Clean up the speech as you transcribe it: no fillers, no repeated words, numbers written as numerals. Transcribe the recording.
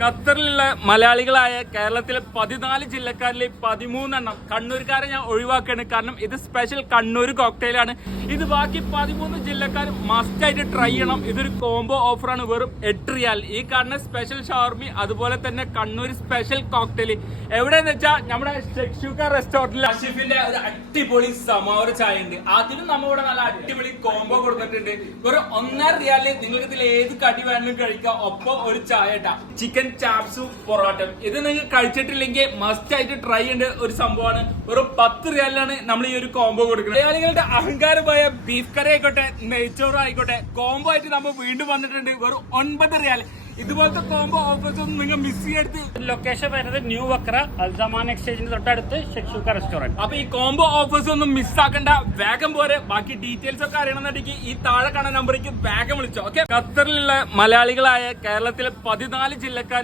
ഖത്തറിലുള്ള മലയാളികളായ കേരളത്തിലെ 14 ജില്ലക്കാരിലെ 13 കണ്ണൂർക്കാരെ ഞാൻ ഒഴിവാക്കുകയാണ്. കാരണം ഇത് സ്പെഷ്യൽ കണ്ണൂർ കോക്ടെയിലാണ്. ഇത് ബാക്കി 13 ജില്ലക്കാർ മസ്റ്റ് ആയിട്ട് ട്രൈ ചെയ്യണം. ഇതൊരു കോംബോ ഓഫറാണ്, വെറും 8 റിയാൽ. ഈ കാണുന്ന സ്പെഷ്യൽ ഷവർമി, അതുപോലെ തന്നെ കണ്ണൂർ സ്പെഷ്യൽ കോക്ടെയിൽ എവിടെയെന്ന് വെച്ചാൽ നമ്മുടെ ഷെക്ഷൂക്ക റെസ്റ്റോറന്റിൽ അഷിഫിന്റെ ഒരു അടിപൊളി സമാവർ ചായ ഉണ്ട്. അതിലും നമ്മളിവിടെ നല്ല അടിപൊളി കോംബോ കൊടുത്തിട്ടുണ്ട്. വെറും 1.5 റിയാലിൽ നിങ്ങൾക്ക് ഇതിൽ ഏത് കടി വേണമെങ്കിലും കഴിക്കാം. ഒപ്പം ഒരു ചായ ഇട്ടാ ചിക്കൻ ചാപ്സും പൊറോട്ടയും. ഇത് നിങ്ങൾ കഴിച്ചിട്ടില്ലെങ്കിൽ മസ്റ്റ് ആയിട്ട് ട്രൈ ചെയ്യേണ്ട ഒരു സംഭവമാണ്. വെറും 10 റിയാലിലാണ് നമ്മൾ ഈ ഒരു കോംബോ കൊടുക്കുന്നത്. മലയാളികളുടെ അഹങ്കാരമായ ബീഫ് കറി ആയിക്കോട്ടെ, നെയ്ച്ചോറ് ആയിക്കോട്ടെ, കോംബോ ആയിട്ട് നമ്മൾ വീണ്ടും വന്നിട്ടുണ്ട്. വെറും 9 റിയാൽ. ഇതുപോലത്തെ കോംബോ ഓഫേഴ്സ് ഒന്നും നിങ്ങൾ മിസ് ചെയ്യരുത്. ലൊക്കേഷൻ വരുന്നത് ന്യൂ വക്ര അൽസമാൻ എക്സ്ചേഞ്ചിന് തൊട്ടടുത്ത് ഷെക്ഷൂക്ക റെസ്റ്റോറന്റ്. അപ്പൊ ഈ കോംബോ ഓഫേഴ്സ് ഒന്നും മിസ്സാക്കണ്ട, വേഗം പോരെ. ബാക്കി ഡീറ്റെയിൽസ് ഒക്കെ അറിയണമെന്നുണ്ടെങ്കിൽ ഈ താഴെ കാണുന്ന നമ്പറിലേക്ക് വേഗം വിളിച്ചോ. ഓക്കെ, ഖത്തറിലുള്ള മലയാളികളായ കേരളത്തിലെ 14 ജില്ലക്കാരിലെ